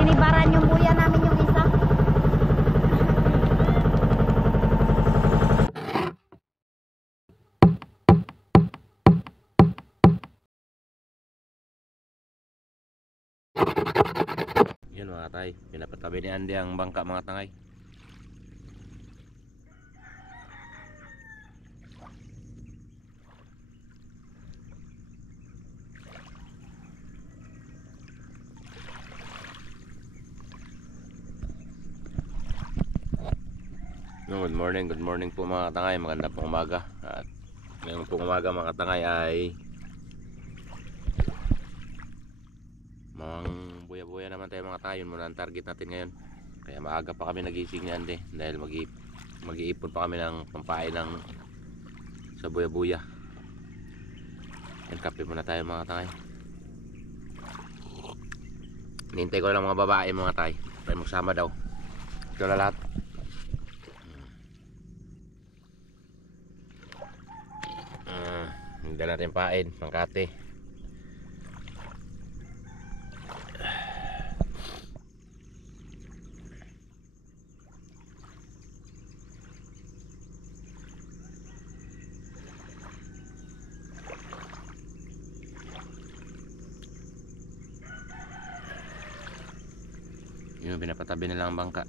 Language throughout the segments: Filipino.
sinibaran yung buya namin yung isa. Yun mga tay, pinapatabi ni Andy ang bangka mga tangay. Good morning po mga tangay, maganda pong umaga. At ngayon pong umaga mga tangay ay buya-buya naman tayo mga tayo. Yun muna ang target natin ngayon. Kaya maaga pa kami nagising niyan dahil mag-iipon pa kami ng pampain ng sa buya-buya. Yan, kape muna tayo mga tangay. Nintay ko lang mga babae mga tay para magsama daw. Ito na lahat. Hindi natin pain, pangkate. Yung pinapatabi nila ang bangka.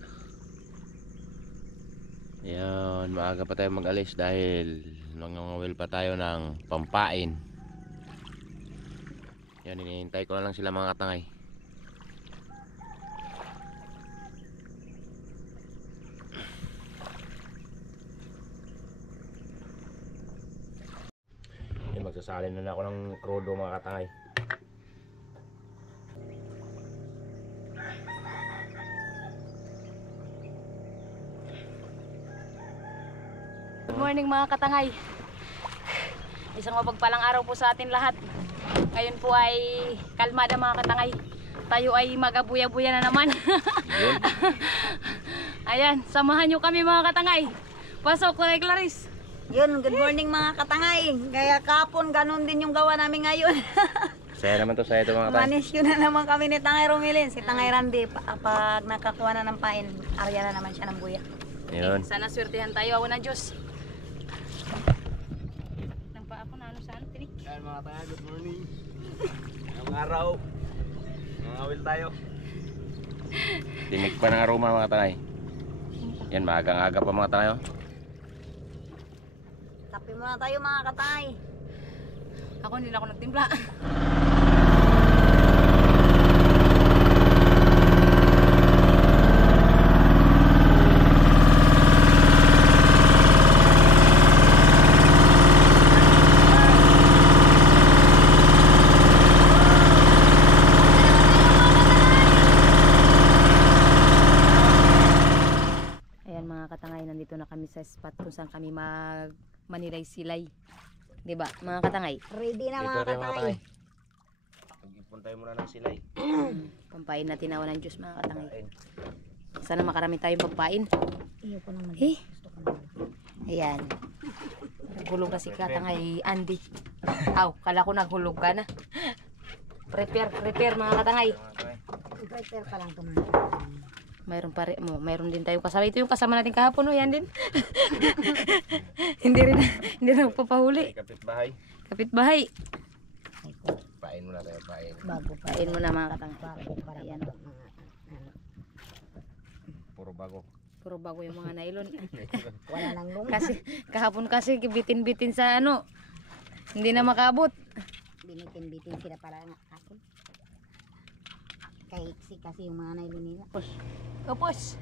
Ayan, maaga pa tayo mag-alis dahil nangangawil pa tayo ng pampain. Yan, hinihintay ko na lang sila mga katangay. Yan, magsasalin na ako ng krudo mga katangay. Good morning mga katangay. Isang mapagpalang araw po sa atin lahat. Ngayon po ay kalmada mga katangay. Tayo ay magabuya-buya na naman. Ayan, samahan nyo kami mga katangay. Pasok ko kay Clarice. Yun, good morning mga katangay. Kaya kapon, ganun din yung gawa namin ngayon. Saya naman to, saya ito mga katangay. Manisyo na naman kami ni Tangay Romilin. Si Tangay Randy, pag nakakuha na ng pain, arya na naman siya ng buya. Ayun. Sana swertihan tayo, awan ng Diyos. Nang pa ako na ano saan, tinik. Yan mga katangay, good morning. Ngayong araw, mangawil tayo. Tinig pa ng aroma mga katangay. Yan, maagang-aga pa mga katangay. Kape muna tayo mga katangay. Ako hindi na ako nagtimpla. Ayan mga katangay, nandito na kami sa spot kung saan kami manilay-silay. Diba mga katangay? Ready na mga katangay. Mag-ipon tayo muna ng silay. Pampain natin awan ng Diyos mga katangay. Sana makarami tayong pampain. Iyo ko naman. Eh? Ayan. Naghulog na si katangay Andy. Aw, kala ko naghulog ka na. Prepare mga katangay. Prepare pa lang ito mga Mayroon din tayong kasama. Ito yung kasama natin kahapon, no? Yan din. hindi na magpapahuli. Kapitbahay. Kapitbahay. Pain muna tayo, pain. bago pa. Pain mo na mga katangay. Bago para Ayan. Puro bago. Puro bago yung mga nylon. Wala nang luma. Kasi kahapon kasi bitin-bitin sa ano. Hindi na makabot. Binitin-bitin sila para nga akin. Kaiksi kasi yung mga nailin nila. Kapos.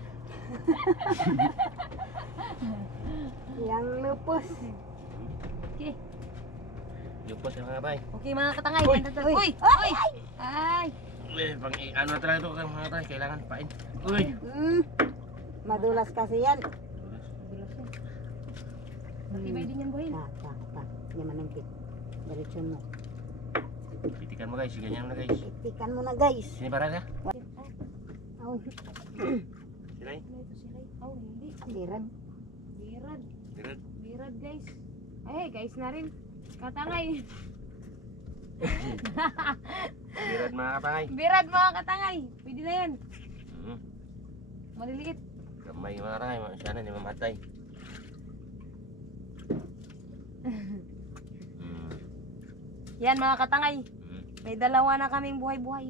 Yang lupos. Okay. Yupos yung mga tay. Okay mga katangay. Uy! Uy! Uy! Ay! Ano na talaga ito mga tay, kailangan pain. Uy! Madulas kasi yan. Matibay din yan buhin. Ta. Hindi manangkit. Diretsyon mo. Pitikan mo guys, ganyan mo na guys. Itikan mo na guys. Sini para ka? Oh, Silay? Oh, hindi. dirad. Dirad. Birad guys. Ay guys na rin. Katangay. Birad mga katangay. Birad mga katangay. Pwede na yan. Hmm. Maliliit. Gamay mga katangay. Sana hindi mamatay. Hmm. Yan mga katangay. Hmm. May dalawa na kaming buhay-buhay.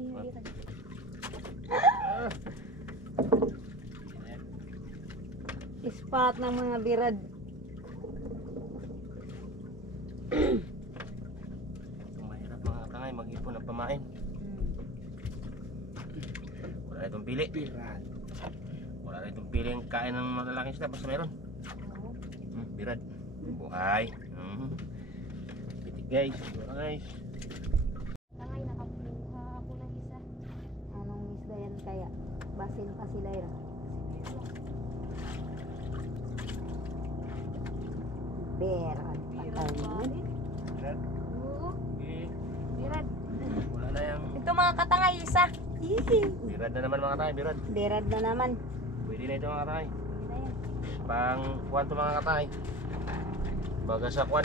Ispat ng mga birad. Mahirap mga katangay mag-ipon ng pamain. Wala na itong pili. Wala na itong pili ang kain ng malalaking isda. Basta meron. Birad. Buhay. Pitik guys. Wala guys. Katangay, nakakuha ako ng isa. Anong isda yan kaya? Basin pa sila yun. Birad. Birad ba? Birad. Oo. Okay. Birad. Wala na yung Ito mga katangay, isa. birad na naman mga katangay. Birad. Birad na naman. Pwede na ito mga katangay. Pwede na yan. Pang kuwan to mga katangay. Baga sa kuwan.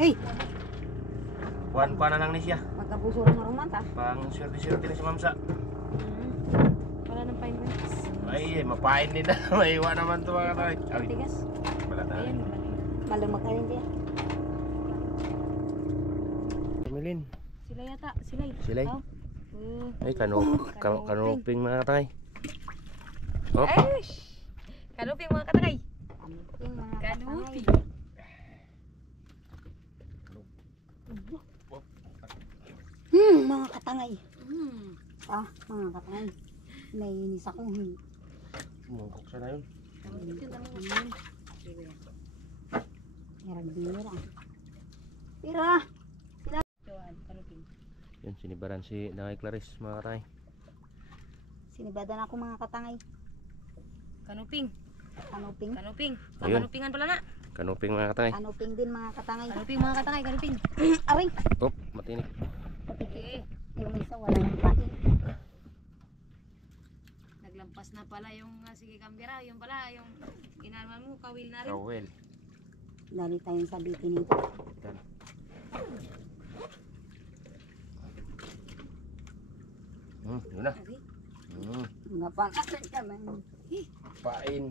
Hey! Kuwan na lang ni siya. Magkapuso ng rumanta. Pang swerte-swerte na si Mamsa. Wala nang pine nuts. Ay, mapain din na. Maiwa naman to mga katangay. Ay, Tigas. wala na. Ayan. Malumag ka rin siya. Milin. Sila yata. Silay. Silay? Oh. Ay, kanuping mga katangay. Oh, Ay! Kanuping mga katangay. Kanuping mga Kanuping. Mga katangay. Hmm. Mga katangay. Naiinis ako. mungkok siya na yun. Bira. Bira. Kanuping. Yun, sinibaran si Nangay Clarice mga katangay. Sinibadan ako mga katangay. Kanuping. Kanuping. Kanuping. Ayun. Kanupingan pala na. Kanuping mga katangay. Kanuping din mga katangay. Kanuping mga katangay. Kanuping. Aray. Oh, matinik. Eh. Yung isa wala nang pain. Naglampas na pala yung sige kambira. Yung pala yung ginalaman mo. Kawil na rin. Kawel. Dali tayong sabitin nito. Yun na. Abi. Mga pangalan ka man. Pain.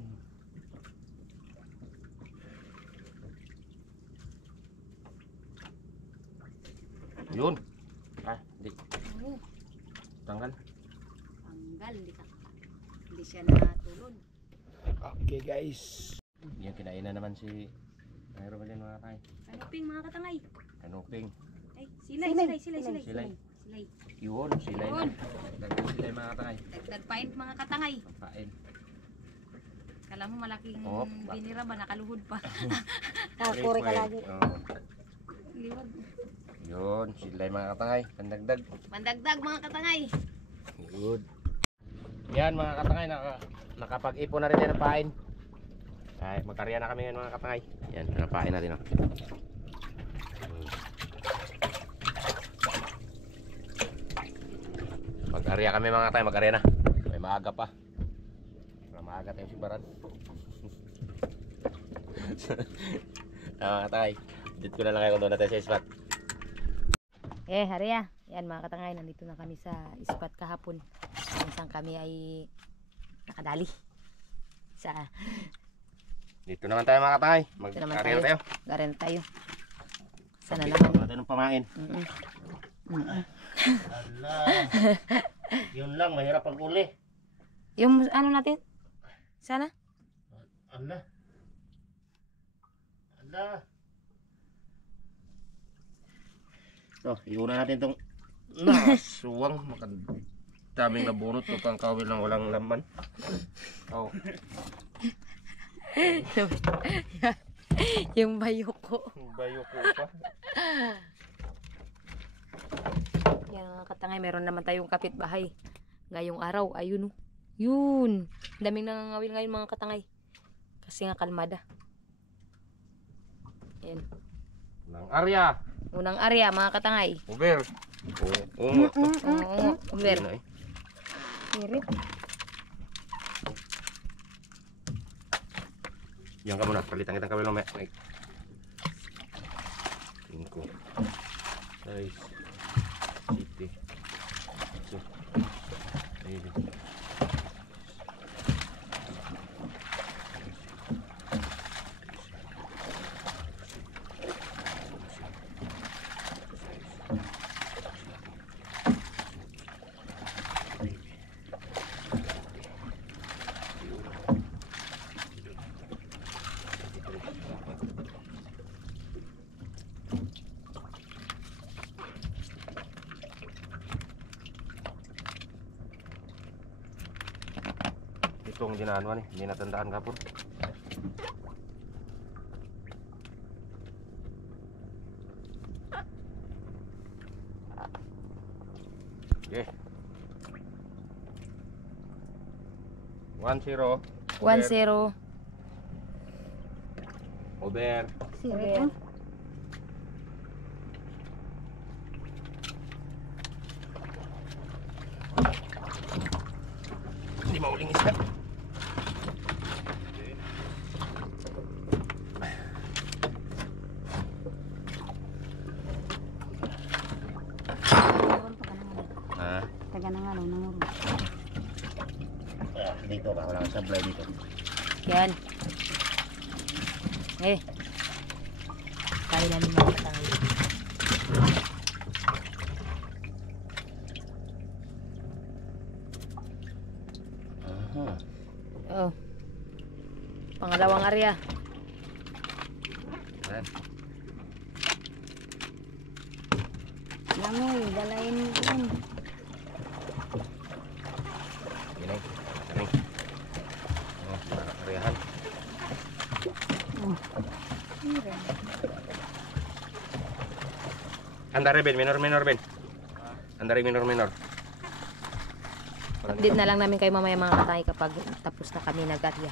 Yun. Di. Oo. Tanggal. Tanggal. Hindi siya natulon. Okay guys. Yan, kinain na naman si mayroon ba dyan mga katangay? Kanuping mga katangay. Kanuping. Ay, silay. Silay. Yun, silay na. Yun. Dagdag silay mga katangay. Dagdag paint mga katangay. Pain. Kala mo malaking Oh, binira ba? Nakaluhod pa. Kakuri ka lagi. Oh. Liwag. Yun, silay mga katangay. Pandagdag. Mandagdag mga katangay. Good. Yan mga katangay, nakapag-ipon na rin yan ng pain. Ay, magkarya na kami ngayon mga katangay. Yan, napain natin. Oh. Mag-arya kami mga katangay, mag-arya na. May maaga pa. Maaga tayong simbaran. Mga katangay, dito ko na lang kayo kung doon natin sa spot. Hariya. Yan mga katangay, nandito na kami sa spot kahapon. Kung saan kami ay nakadali. Dito naman tayo mga katangay. Dito naman Mag-arya na tayo. Garen tayo. Sana Dito naman. natin ng pamain. Ala. Yun lang, mahirap pag-uli. Yung ano natin? Sana? Ala. Ala. So, iuna natin itong nasuwang. Daming nabunot ito pang kawil ng walang laman. Oh. Yung bayo ko. Bayo ko pa. Yan mga katangay, meron naman tayong kapitbahay. Ngayong araw, ayun oh. Yun. Daming nangangawil ngayon mga katangay. Kasi nga kalmada. Yan. Nang arya. Unang area mga katangay. Uber. Oo, umber. Hirit. Yan ka muna, palitan kitang kawil ng may. 5. 6. itong dinaanuan eh. Hindi natandaan kapon. Okay. 1-0. 1-0. Over. Sige. Hindi mauling isda. Ha? Taga na nga, nangurog. Dito ba? Wala kang sablay dito. Yan. Kaya namin mga katangay. Oh. Pangalawang area. Ayan. Langoy, dalayin mo yun. Gini. Kami. Oh, nakarehan. Andare Ben, minor Ben. Andare minor. Update na lang namin kayo mamaya mga katangay kapag tapos na kami nag-area.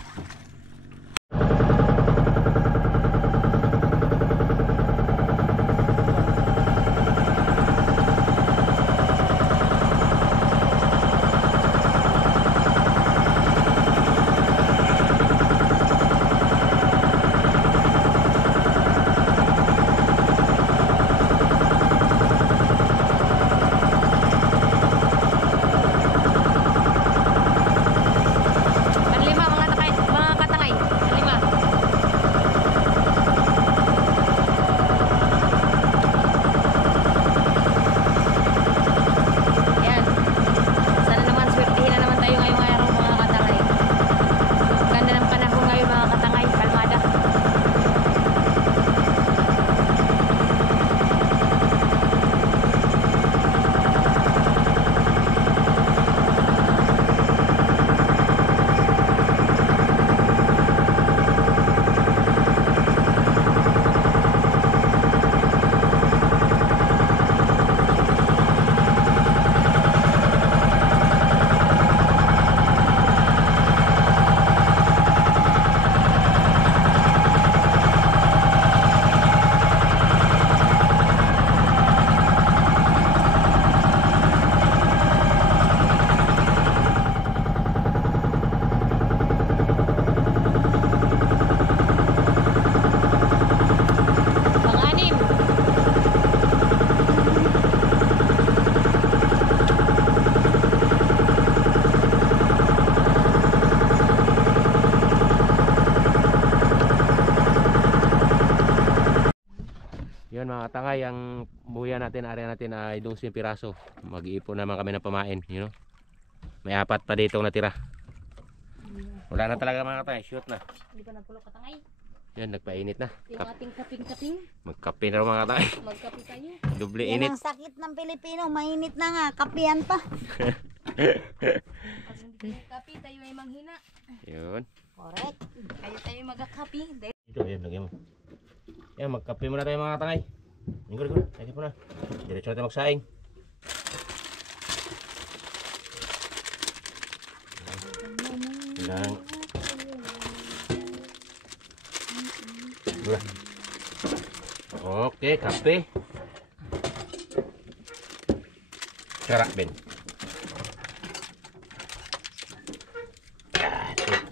Yun mga katangay, ang buya natin, area natin ay 12 piraso. Mag-iipon naman kami ng pamain, you know. May 4 pa dito natira. Wala na talaga mga katangay, shoot na. Hindi pa nagpulo katangay. Yan, nagpainit na. Yung ating kaping-kaping. Magkape na rin mga katangay. Magkape tayo. Doble Yan init. ang sakit ng Pilipino, mainit na nga, kapian pa. Pag hindi kape, tayo ay manghina. Yun. Correct. Tayo magkakape. Ito, yun, lagyan mo. Yan, magkape muna tayo mga katangay. Linggo, lagyan mo na. Diretso natin magsaing. Yan. Oke, kape. Cerak Ben.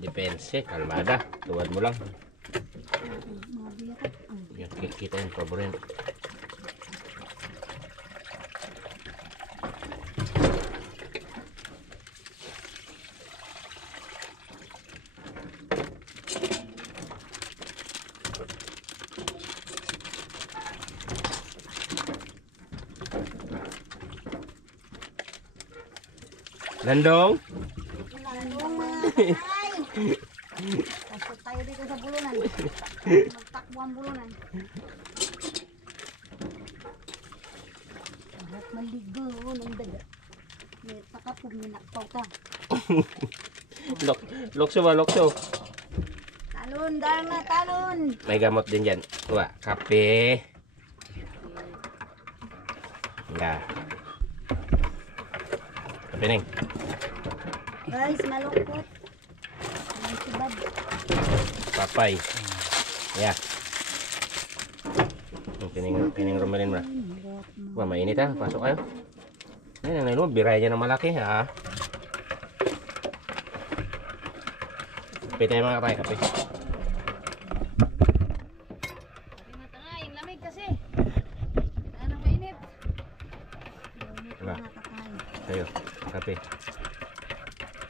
Depense, kalmada. Tuwad mo lang. Yan, kita yung paborin. Landong. Landong mga katay. Pasok tayo dito sa bulunan. Magtakbo ang bulunan. Lahat maligo ng daga. May takapog, minakpaw ka. Lokso ba, lokso? Talon, dahil na talon. May gamot din dyan. Tuwa, kape. Nga. Kape neng. Guys, malungkot. May sibad. Papay. Yeah. Pining rumelin bro. Wah, mainit ha. Pasok kayo. Yan, ang nainom. Biray niya ng malaki ha. Kape tayo mga katay. Kape. Mga tangay, ang lamig kasi. Anong mainit? Diba? Tayo. Kape.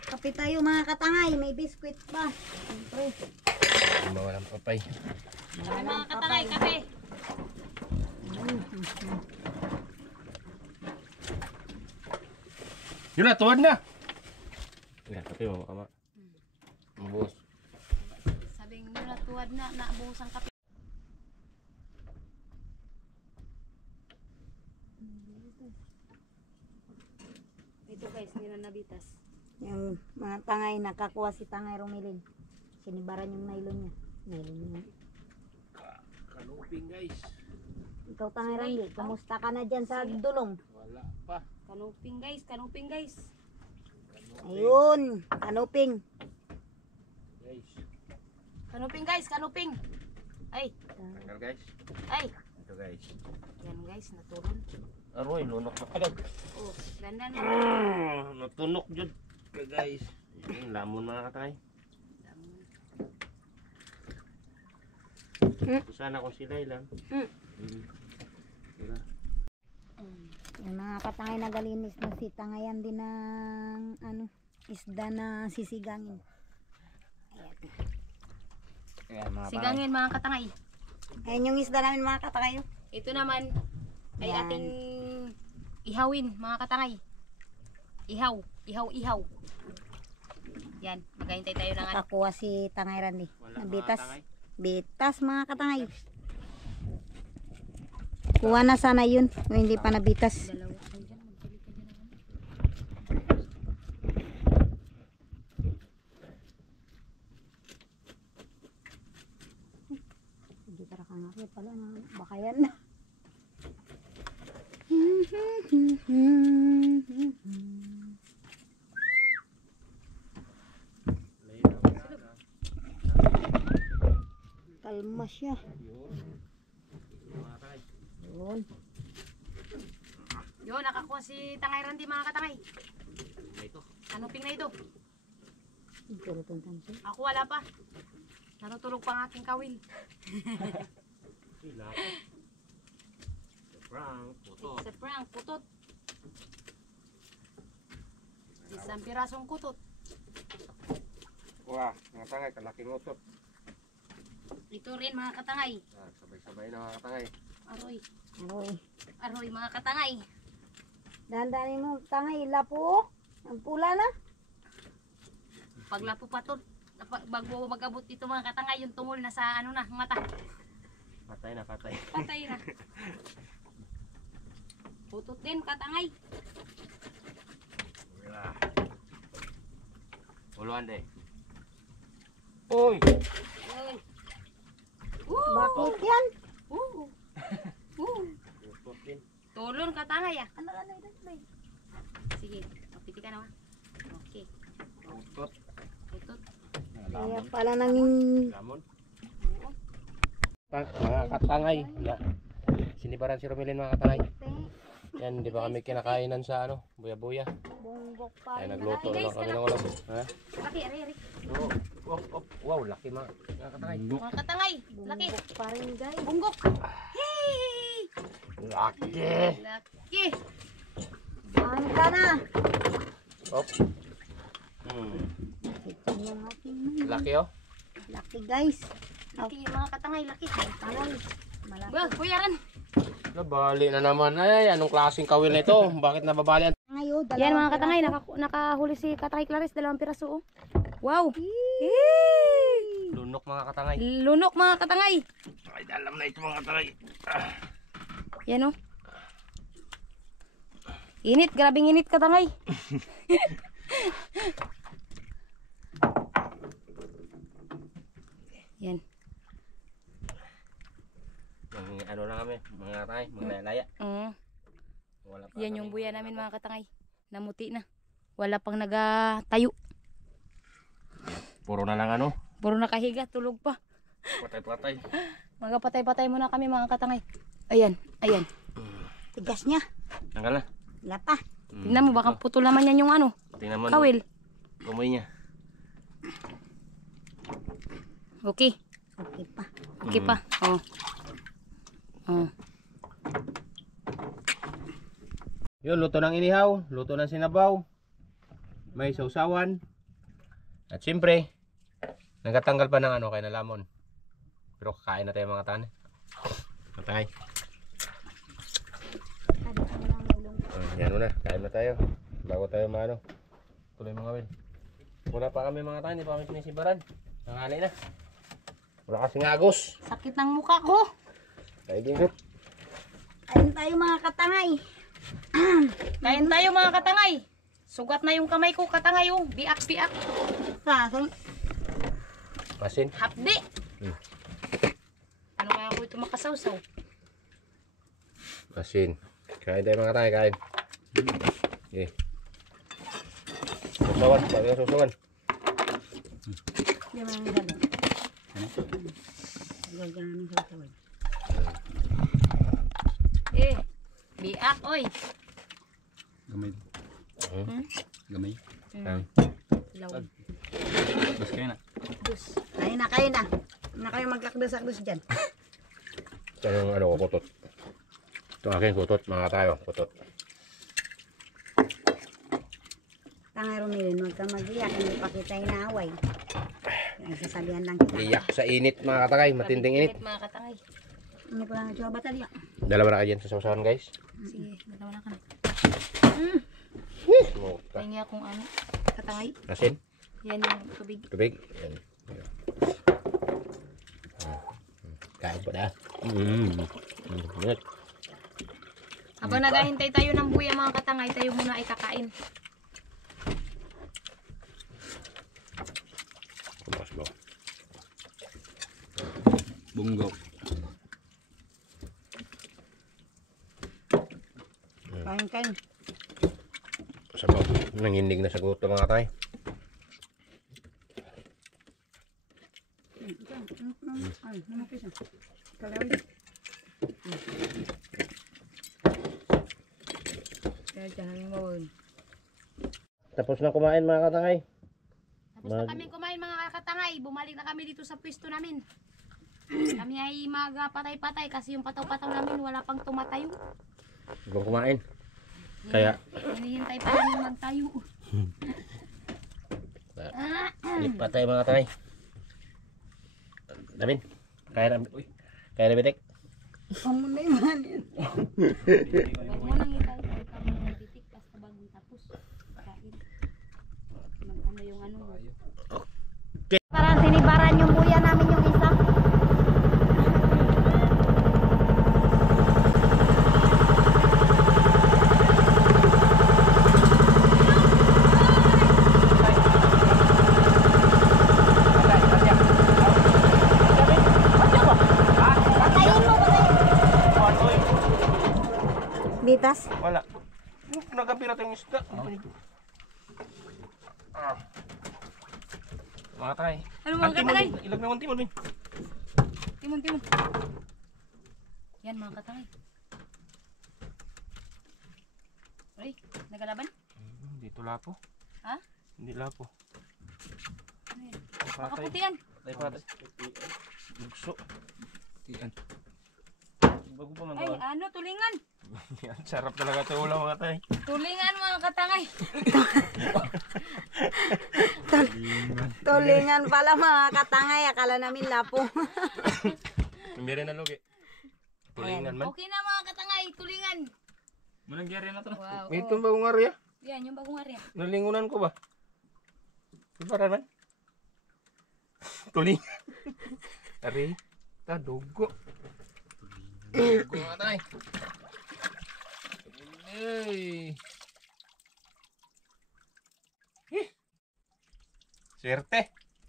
Kape tayo mga katangay. May biskwit pa. Siyempre. Bawa ng papay. Kape mga katangay, kape. Yun na, tuwad na. Yan, kape mo kama. Mabuhos. Sabing nyo na tuwad na, naabuhos ang kape. Ito guys, hindi na nabitas. Yung mga tangay, nakakuha si Tangay Romilin. Sinibaran yung nylon niya. Nylon niya. Kanuping guys. Ikaw Tangay Randy, kumusta ka na dyan sa dulong? Wala pa. Kanuping guys, kanuping guys. Ayun, kanuping. Guys. Kanuping guys, kanuping. Ay, Tanggal guys. ay. Ito guys. Yan guys, natulon. Aroy, lunok na kalag. Oh, ganda na. Natunok jud. Guys. Yung lamon mga katay. Sana ko sila ilang. Diba? Yung mga katangay nagalinis na si Tangayan din ng ano, isda na sisigangin. Ayan mga Sigangin mga katangay. Ayan yung isda namin mga katangay. Ito naman ay Yan. ating ihawin mga katangay. Ihaw, ihaw, ihaw. Yan, maghahintay tayo ng ano. Nakakuha si Tangay Randy. Wala Ng mga bitas. katangay. Bitas mga katangay. Kuha na sana yun. Kung hindi pa nabitas. Dalawa tayo dyan, magpili ka dyan naman. Hindi tara ka nga pala na baka yan. Kalma siya. Yun. Yun, nakakuha si Tangay Randy mga katangay. Ito. Kanuping na ito. Puro tuntang siya. Ako wala pa. Natutulog pa ang aking kawil. Sila. Prank. Puto. Sa prank, kutot. Isang pirasong kutot. Wah, mga tangay. Kalaking utot. Ito rin mga katangay. Sabay-sabay na mga katangay. Aroy, Aroy. aroy mga katangay. Dandanin mo Tangay. Lapo. Ang pula na. Paglapo pa to, bago mag-abot ito mga katangay, yung tungol na sa ano na, mata. Patay na, patay. Patay na. Putot din katangay. Wala. Uluan deh. Uy! Ay. Bakit yan? Utot din. Tulon katangay ah. Ano ito? Sige, piti ka na. Okay. Utot. Putot. Kaya pala nanging Lamon. Oo. Mga katangay. Sinibaran si Romilin mga katangay. Yan, di ba kami kinakainan sa ano, buya-buya. bongbok pa Ay, rin. nagluto na kami ng ulam. Ha? Laki, ari. Wow, laki mga katangay. Mga katangay, laki. Bongbok pa rin guys. Bunggok. Hey! Laki! Laki. Saan ka na? Op. Ito yung ating Laki oh. laki guys. Laki, mga katangay, laki. Tangay. Malaki. Well, kuyaran. Nabali na naman. Ay, anong klaseng kawil na ito? Bakit nababali? Ngayon, Yan mga katangay, nakahuli si Katangay Clarice, 2 piraso. Oh. Wow! Lunok mga katangay. Lunok mga katangay. Ay, alam na ito mga katangay. Yan oh. Init, grabing init katangay. buya namin mga katangay. Namuti na. Wala pang nagatayo. Puro na lang ano. Puro nakahiga, tulog pa. Patay-patay. Mga patay-patay muna kami mga katangay. Ayan, ayan. Tigas niya. Tanggal na. Wala pa. Tingnan mo, baka putol naman yan yung ano. Tingnan mo. Kawil. Kumoy niya. Okay. Okay pa. Okay pa. Oh. Oh. Yun, luto ng inihaw, luto ng sinabaw. May sausawan. At siyempre, nagtatanggal pa ng ano kay na lamon. Pero kakain na tayo mga tane. Matay. Sabi ko na lang nalung. Yan muna, kain na tayo. Bago tayo maano. Tuloy mga wil. Wala pa kami mga tane, hindi pa kami sinisibaran. Nangali na. Wala kasing agos. Sakit ng mukha ko. Kain din. Ayun tayo mga katangay. Kain tayo mga katangay. Sugat na yung kamay ko, katangay oh. Biak-biak. Sasay. Masin. Hapdi. Ano kaya ako ito makasawsaw? Masin. Kain tayo mga tane, kain. Okay. Susawan, sabi ka susawan. Yan ang galo. Gagana ng sasaway. Biak oy. Gamay. Gamay. Law. Bas kayo na. Dus. Kain na, kain na. Na kayo maglakdos-akdos dyan. Ito yung ano ko, kutot. Ito aking kutot, mga tayo, kutot. Tangay Romilin, huwag ka mag-iyak. Hindi pa kita inaaway. Ang sasabihan lang kita. Iyak sa init mga katakay, matinding init. Mga katangay. Hindi ko lang nagsuwa batal yan. Dalawa na kayo dyan sa sausawan guys. Sige, dalawa na ka na. Smoke. Pahingi akong ano, katangay. Asin, Yan yung tubig. tubig. Yan. Kain po na. Init. Habang naghahintay tayo ng buya mga katangay, tayo muna ay kakain. Kumas mo. Bunggo. Kain, kain. Sabaw. Nangindig na sa guto mga katakay. Ay, namapis na. Kalawin. Kaya dyan namin mawin. Tapos na kumain mga katakay. Tapos na kami kumain mga katangay. Bumalik na kami dito sa pwesto namin. Kami ay magpatay-patay kasi yung pataw-pataw namin wala pang tumatayo. Ibang kumain. Kaya, Hinihintay pa namin magtayo. init pa tayo mga katakay. Damin. Kaya na, kaya na bitik. Pamunay man yan. Huwag mo nang itay ka mga bitik basta bagong tapos. Kain. Ano yung ano. Parang sinibaran yung buya namin yung isa. Bitas. Wala. Nagapirat yung isda. Mga tay. Ano mga katangay? Ilag naman timon, Min. Timon, timon. Yan mga katangay. Ay, nagalaban? Dito lapo. Ha? Hindi lapo. Ano yan? Baka puti yan. Tay patay. Bugso. Iyan. Bago pa man Ay, ano, tulingan. Yan, sarap talaga ito ulam mga tay. Tulingan mga katangay. Tulingan pala mga katangay. Akala namin lapo. Meron na lugi. Tulingan man. Okay na mga katangay, tulingan. Manangyari na to. Wow. May itong bagong area. Yan, yung bagong area. Nalingunan ko ba? Ibaran man. Tulingan. Ari. Ta, dugo. Dugo mga tay. Ay. Swerte.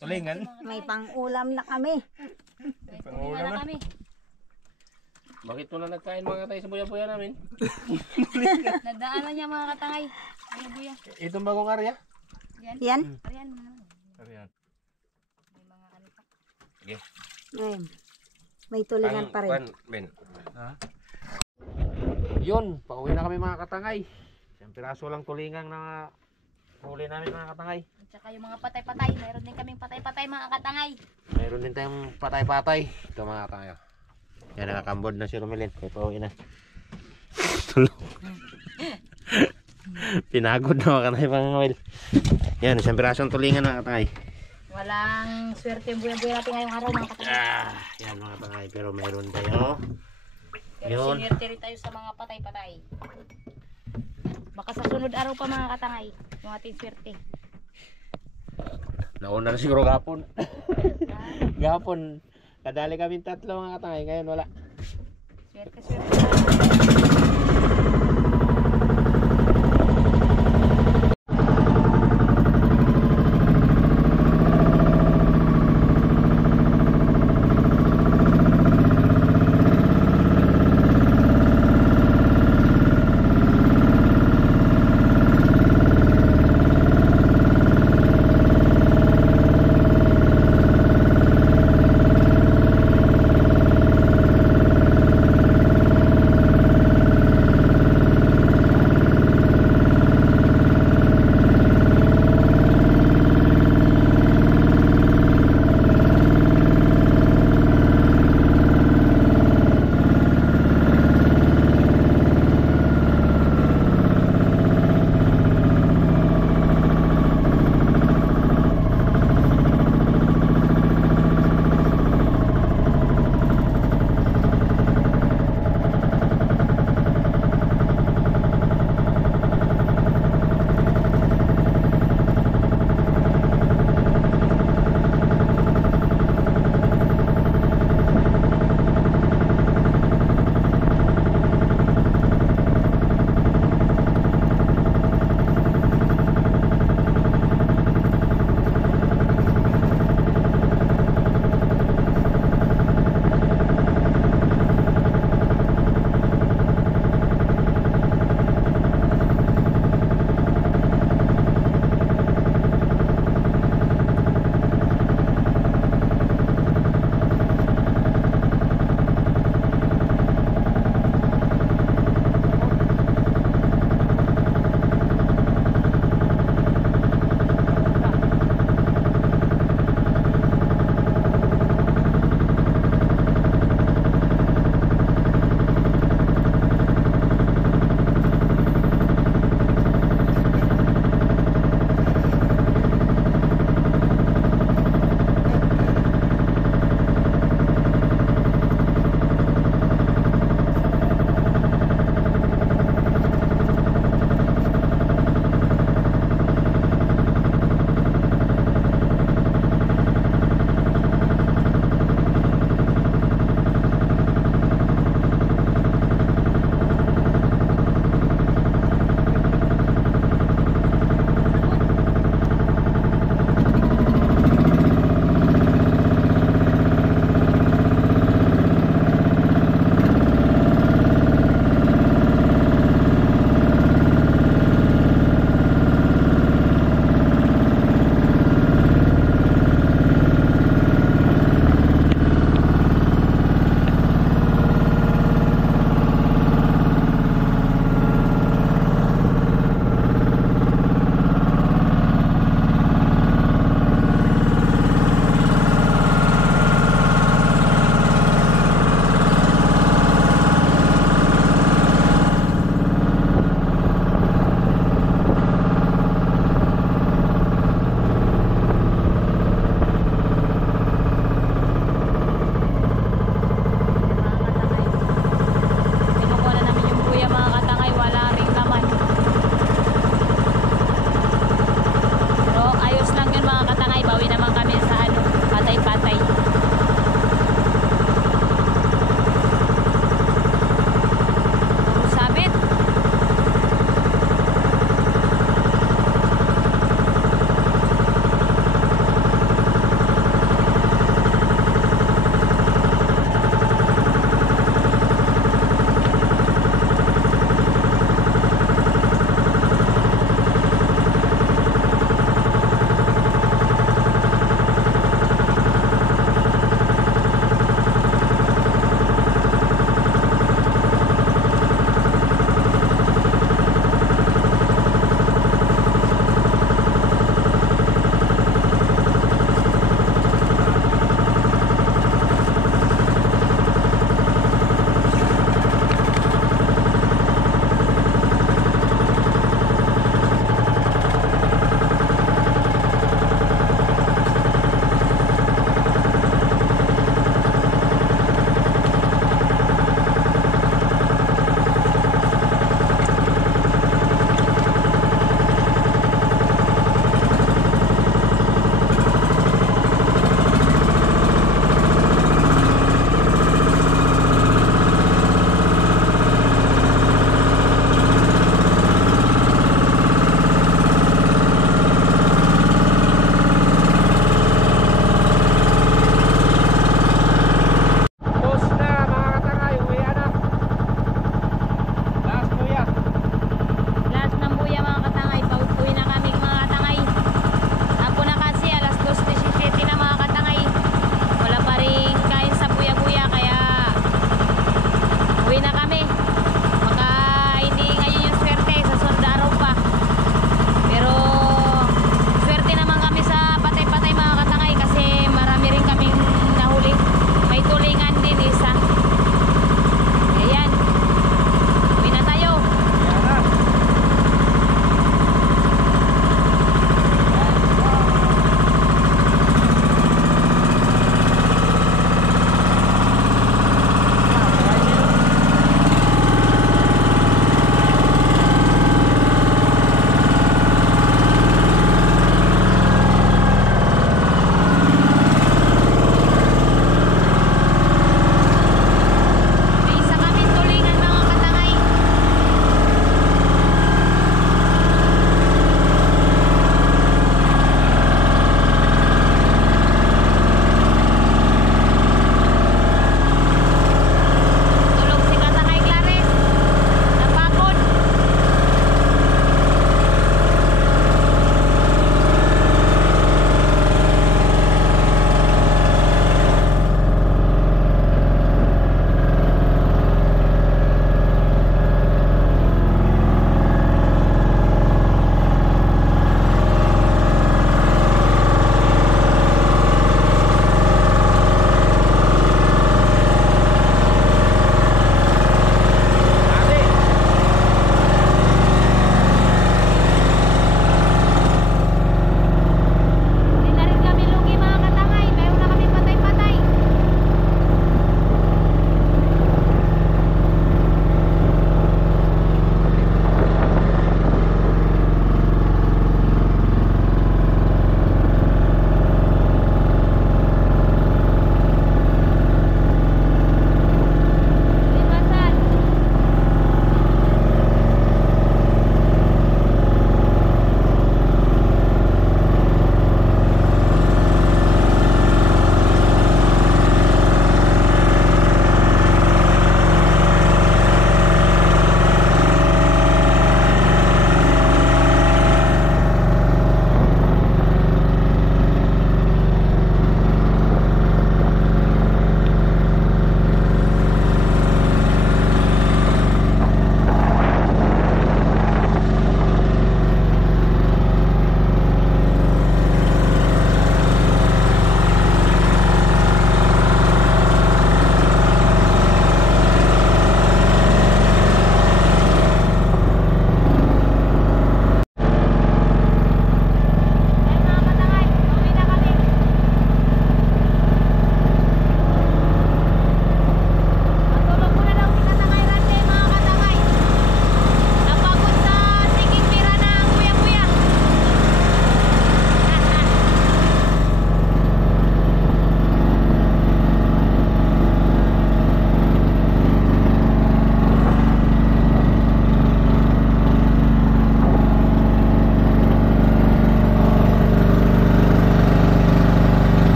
Tulingan. May pang-ulam na kami. May Pangulam tulingan na na. kami. Bakit mo na nagkain mga katay sa buya-buya namin? Nadaanan niya mga katangay. Buya-buya. Itong bagong area? Yan? Ariyan mo naman. Area. May mga ano pa. Sige. Ayun. May tulingan pa rin. Ben. Ha? Yun, pauwi na kami mga katangay. Isang piraso lang tulingang na huli namin mga katangay. At saka yung mga patay-patay. Mayroon din kaming patay-patay mga katangay. Mayroon din tayong patay-patay. Ito mga katangay. Yan, nakakambod na si Romelin. Kaya pauwi na. Tulog. Pinagod na mga katangay mga Noel. Yan, isang pirasong tulingan mga katangay. Walang swerte yung buya-buya natin ngayong araw mga katangay. Yan mga katangay. Pero mayroon tayo. Pero Yun. sinwerte rin tayo sa mga patay-patay. Baka sa sunod araw pa mga katangay. Yung ating swerte. Nauna na siguro gapon. Gapon. Kadali kami tatlo mga katangay. Ngayon wala. Swerte.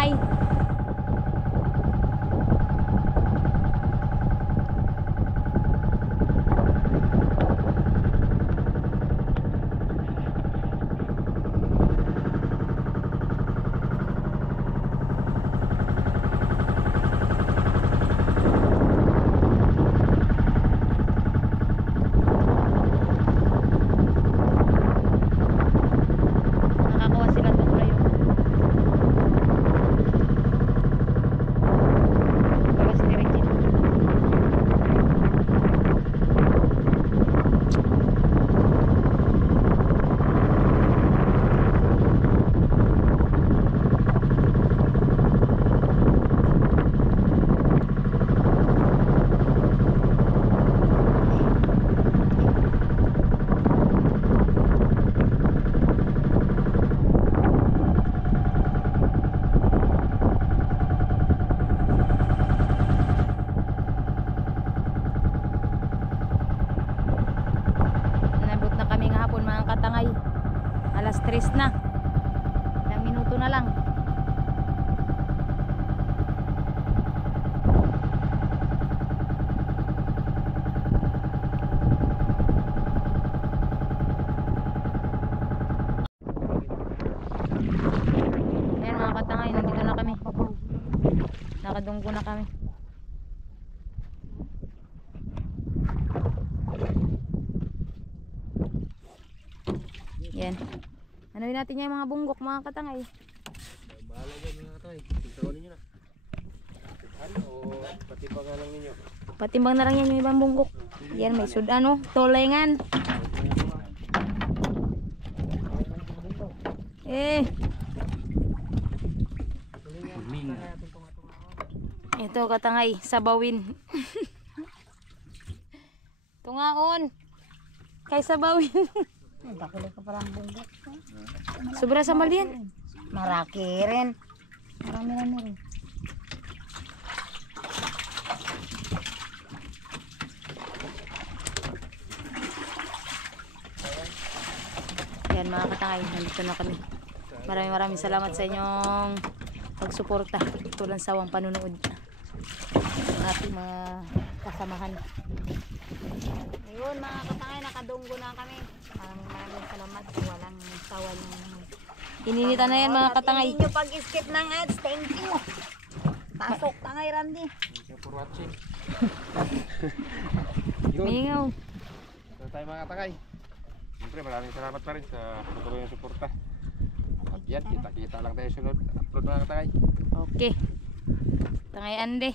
katangay. Nakakuha sila doon kayo. Bagas ni Regine. Nabot na kami nga hapon mga katangay. Alas 3 na. Ilang minuto na lang. Ayan mga katangay, nandito na kami. Nakadunggo na kami. Yan. Anuin natin yung mga bunggok mga katangay. Bahala dyan mga katangay. Tigtawalin nyo na. Ano o patibang lang ninyo. Patimbang na lang yan yung ibang bunggok. Yan may ano, tolengan. Eh. Ito katangay, sabawin. Tungaon. Kay sabawin. Ay, dakulo ka parang bunggok. Sobra sa mali yan. Maraki rin. Marami rin. Yan mga katangay, nandito na kami. Maraming salamat sa inyong pagsuporta. Tulang sawang panunood ng ating mga kasamahan. Ayun mga katangay, nakadunggo na kami. Maraming salamat. Walang sawa yung Ininitan na yan mga katangay. Hindi nyo pag-skip ng ads. Thank you. Pasok tangay Randy. Thank you for watching. Mingaw. Ito tayo mga katangay. Siyempre maraming salamat pa rin sa patuloy ng suporta. At yan, kita-kita lang tayo sunod upload mga katangay. Okay. Tangay ande.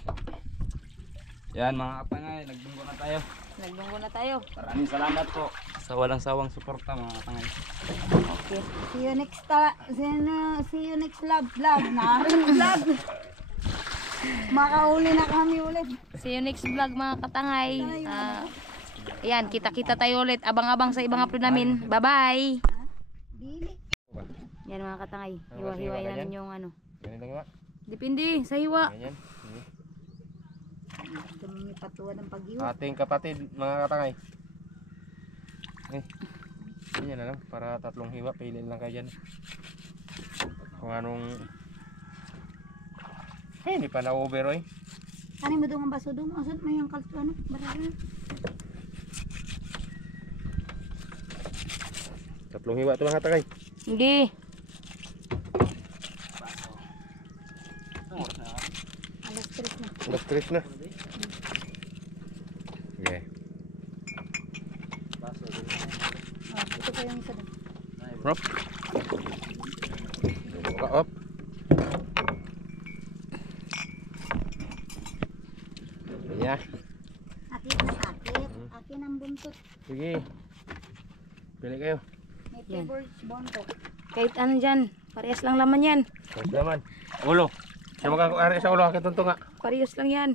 Yan mga katangay, nagbunggo na tayo. Naglunggo na tayo. Maraming salamat po sa walang sawang suporta mga katangay. Okay. See you next vlog na. Vlog. Makauli na kami ulit. See you next vlog mga katangay. Ayan, kita-kita tayo ulit. Abang-abang sa ibang upload namin. Bye-bye. Dili. Yan mga katangay. Hiwa-hiway namin yung ano. Ganyan lang nga. Depende sa hiwa. Ganyan. Kami patuwa ng pag-iwa. Ating kapatid mga katangay. Ganyan na lang. Para tatlong hiwa. Piliin lang kayo dyan. Kung anong... hindi pa na-over eh. Ano mo doon ang baso doon? Asad mo yung kalto ano? Barara. Tatlong hiwa ito mga katangay. Hindi. Alas 3 na. Alas 3 na. Yeah. Ito pa yung isa doon. Rob. Buka up. Yeah. Akit na akit. Akin ang buntot. Sige. Pili kayo. May Yan. favorite buntot. Kahit ano dyan. Parehas lang laman yan. Mas naman. Ulo. Siya magkakari sa ulo. Akin tunto nga. Parehas lang yan.